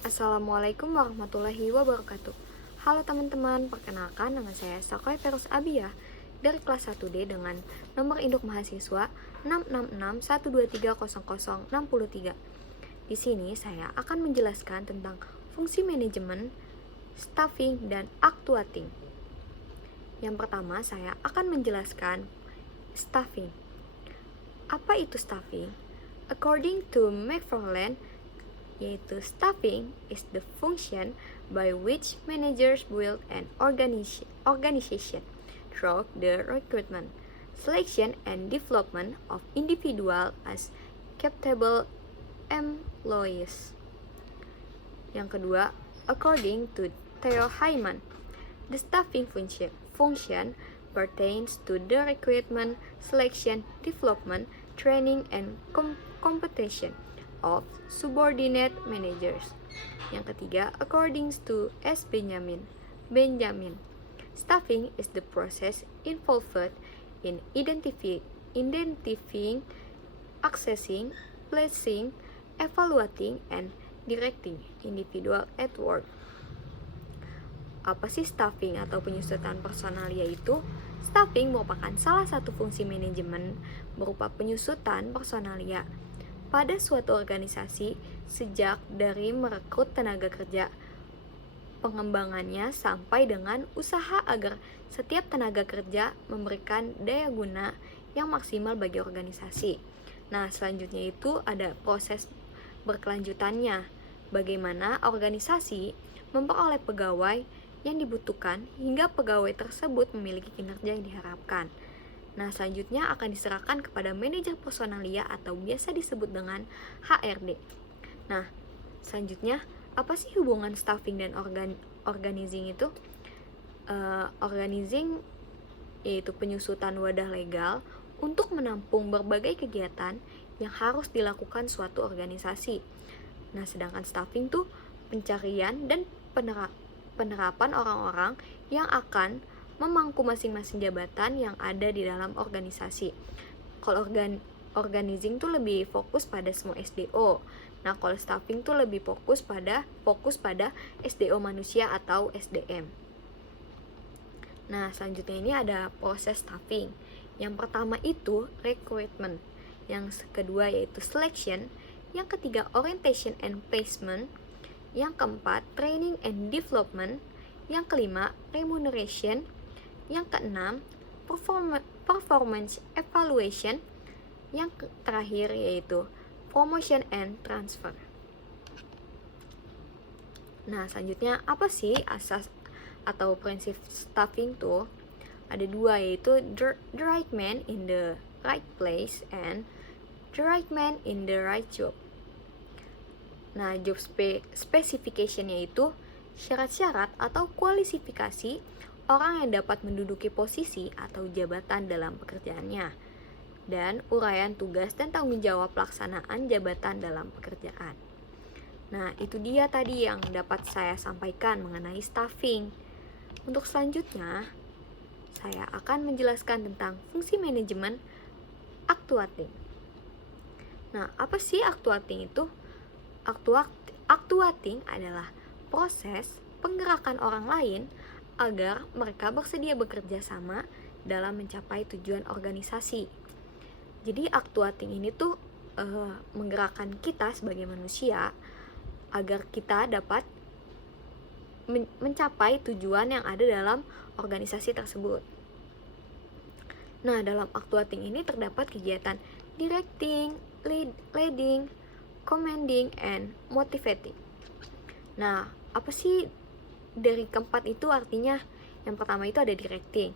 Assalamualaikum warahmatullahi wabarakatuh. Halo teman-teman, perkenalkan nama saya Sakoy Ferus Abiyah dari kelas 1D dengan nomor induk mahasiswa 66612300063. Di sini saya akan menjelaskan tentang fungsi manajemen, staffing, dan actuating. Yang pertama, saya akan menjelaskan staffing. Apa itu staffing? According to McFarland, yaitu staffing is the function by which managers build an organization through the recruitment, selection, and development of individuals as capable employees. Yang kedua, according to Theo Hyman, the staffing function pertains to the recruitment, selection, development, training, and competition of subordinate managers. Yang ketiga, according to S. Benjamin, staffing is the process involved in identifying, accessing, placing, evaluating, and directing individual at work. Apa sih staffing atau penyusutan personalia itu? Staffing merupakan salah satu fungsi manajemen berupa penyusutan personalia pada suatu organisasi, sejak dari merekrut tenaga kerja, pengembangannya sampai dengan usaha agar setiap tenaga kerja memberikan daya guna yang maksimal bagi organisasi. Nah, selanjutnya itu ada proses berkelanjutannya, bagaimana organisasi memperoleh pegawai yang dibutuhkan hingga pegawai tersebut memiliki kinerja yang diharapkan. Nah, selanjutnya akan diserahkan kepada manajer personalia atau biasa disebut dengan HRD. Nah, selanjutnya apa sih hubungan staffing dan organizing itu? Organizing yaitu penyusutan wadah legal untuk menampung berbagai kegiatan yang harus dilakukan suatu organisasi. Nah, sedangkan staffing tuh pencarian dan penerapan orang-orang yang akan memangku masing-masing jabatan yang ada di dalam organisasi. Kalau organizing tuh lebih fokus pada semua SDO. Nah, kalau staffing tuh lebih fokus pada SDO manusia atau SDM. Nah, selanjutnya ini ada proses staffing. Yang pertama itu recruitment. Yang kedua yaitu selection. Yang ketiga orientation and placement. Yang keempat training and development. Yang kelima remuneration. Yang keenam, performance evaluation. Yang terakhir yaitu promotion and transfer. Nah, selanjutnya apa sih asas atau prinsip staffing tuh? Ada dua, yaitu the right man in the right place and the right man in the right job. Nah, job specification-nya itu syarat-syarat atau kualifikasi orang yang dapat menduduki posisi atau jabatan dalam pekerjaannya, dan uraian tugas dan tanggung jawab pelaksanaan jabatan dalam pekerjaan. Nah, itu dia tadi yang dapat saya sampaikan mengenai staffing. Untuk selanjutnya, saya akan menjelaskan tentang fungsi manajemen actuating. Nah, apa sih actuating itu? Actuating adalah proses penggerakan orang lain agar mereka bersedia bekerja sama dalam mencapai tujuan organisasi. Jadi actuating ini tuh menggerakkan kita sebagai manusia agar kita dapat mencapai tujuan yang ada dalam organisasi tersebut. Nah, dalam actuating ini terdapat kegiatan directing, leading, commanding, and motivating. Nah, apa sih dari keempat itu artinya? Yang pertama itu ada directing.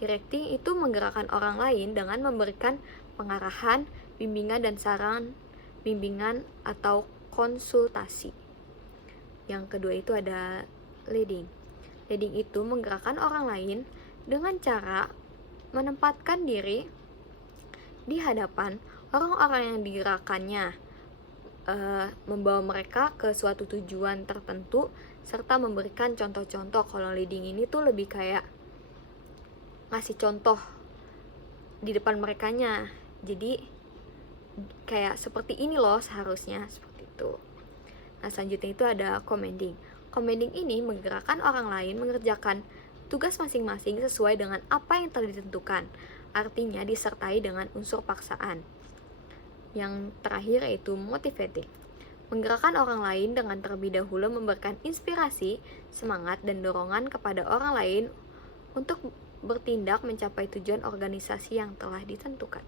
Directing itu menggerakkan orang lain dengan memberikan pengarahan, bimbingan dan saran, bimbingan atau konsultasi. Yang kedua itu ada leading. Leading itu menggerakkan orang lain dengan cara menempatkan diri di hadapan orang-orang yang digerakkannya, membawa mereka ke suatu tujuan tertentu, serta memberikan contoh-contoh. Kalau leading ini tuh lebih kayak ngasih contoh di depan merekanya. Jadi kayak seperti ini loh seharusnya, seperti itu. Nah, selanjutnya itu ada commanding. Commanding ini menggerakkan orang lain mengerjakan tugas masing-masing sesuai dengan apa yang telah ditentukan. Artinya disertai dengan unsur paksaan. Yang terakhir yaitu motivating. Menggerakkan orang lain dengan terlebih dahulu memberikan inspirasi, semangat, dan dorongan kepada orang lain untuk bertindak mencapai tujuan organisasi yang telah ditentukan.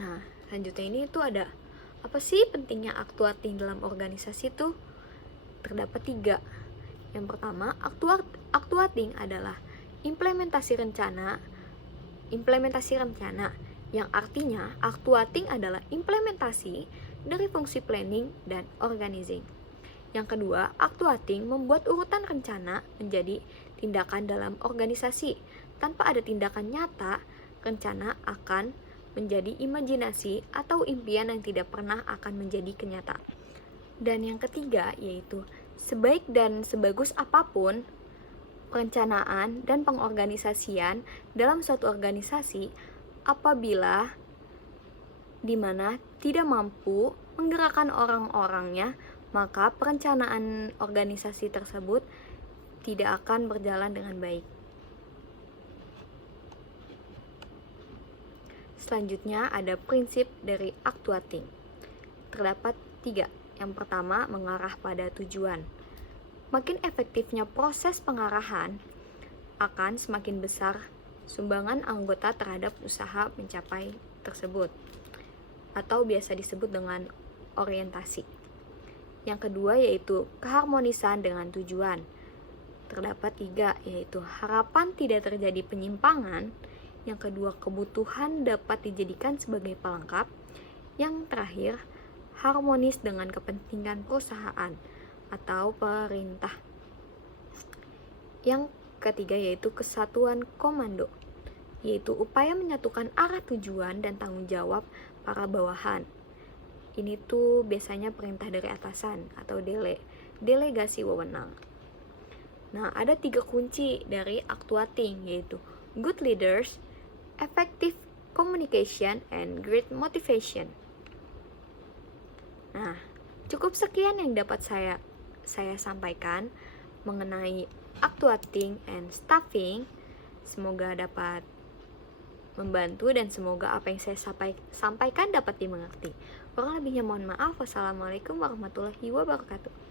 Nah, selanjutnya ini tuh ada apa sih pentingnya actuating dalam organisasi tuh? Terdapat 3. Yang pertama, actuating adalah implementasi rencana, yang artinya actuating adalah implementasi dari fungsi planning dan organizing. Yang kedua, actuating membuat urutan rencana menjadi tindakan dalam organisasi. Tanpa ada tindakan nyata, rencana akan menjadi imajinasi atau impian yang tidak pernah akan menjadi kenyataan. Dan yang ketiga yaitu sebaik dan sebagus apapun perencanaan dan pengorganisasian dalam suatu organisasi, apabila dimana tidak mampu menggerakkan orang-orangnya, maka perencanaan organisasi tersebut tidak akan berjalan dengan baik. Selanjutnya ada prinsip dari actuating. Terdapat 3. Yang pertama, mengarah pada tujuan. Makin efektifnya proses pengarahan, akan semakin besar sumbangan anggota terhadap usaha mencapai tersebut, atau biasa disebut dengan orientasi. Yang kedua yaitu keharmonisan dengan tujuan. Terdapat 3, yaitu harapan tidak terjadi penyimpangan. Yang kedua, kebutuhan dapat dijadikan sebagai pelengkap. Yang terakhir, harmonis dengan kepentingan perusahaan atau perintah. Yang ketiga yaitu kesatuan komando, yaitu upaya menyatukan arah tujuan dan tanggung jawab para bawahan. Ini tuh biasanya perintah dari atasan atau delegasi wewenang. Nah, ada 3 kunci dari actuating, yaitu good leaders, effective communication, and great motivation. Nah, cukup sekian yang dapat saya sampaikan mengenai actuating and staffing. Semoga dapat membantu dan semoga apa yang saya sampaikan dapat dimengerti. Kurang lebihnya mohon maaf. Wassalamualaikum warahmatullahi wabarakatuh.